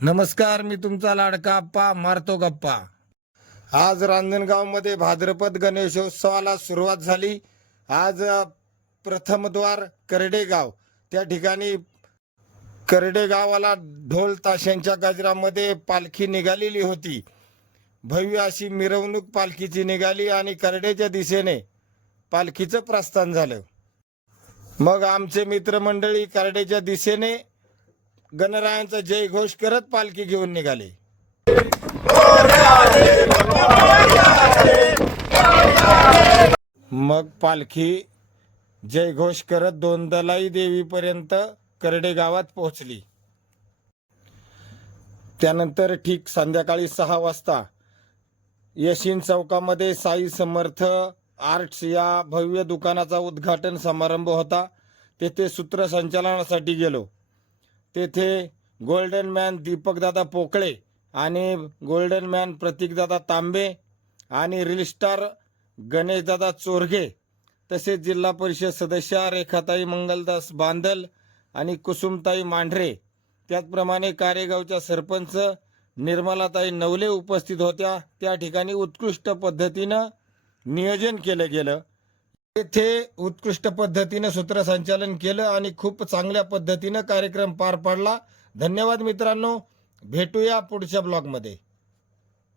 नमस्कार, मी तुमचा लाडका आप्पा मारतो गप्पा। आज रांजणगावमध्ये भाद्रपद गणेशोत्सवाला सुरुवात झाली। आज प्रथमद्वार करडेगाव, त्या ठिकाणी करडेगावाला ढोल ताशांच्या गजरामध्ये पालखी निघालेली होती। भव्य अशी मिरवणूक पालखीची निघाली आणि करडेच्या दिशेने पालखीचं प्रस्थान झालं। मग आमचे मित्रमंडळी करडेच्या दिशेने गणरायांचा जयघोष करत पालखी घेऊन निघाले। मग पालखी जयघोष करत दोंदलाई देवीपर्यंत करडे गावात पोहोचली। त्यानंतर ठीक संध्याकाळी 6 वाजता यशीन चौकामध्ये साई समर्थ आर्ट्स या भव्य दुकानाचा उद्घाटन समारंभ होता। तेथे सूत्रसंचालनासाठी गेलो। तेथे गोल्डन मॅन दीपकदादा पोकळे आणि गोल्डन मॅन प्रतीकदादा तांबे आणि रील स्टार गणेशदादा चोरघे, तसेच जिल्हा परिषद सदस्या रेखाताई मंगलदास बांदल आणि कुसुमताई मांढरे, त्याचप्रमाणे कारेगावच्या सरपंच निर्मलाताई नवले उपस्थित होत्या। त्या ठिकाणी उत्कृष्ट पद्धतीनं नियोजन केलं गेलं। येथे उत्कृष्ट पद्धतीने सूत्रसंचालन केलं आणि खूप चांगल्या पद्धतीने कार्यक्रम पार पडला। धन्यवाद मित्रांनो, भेटूया पुढच्या ब्लॉगमध्ये।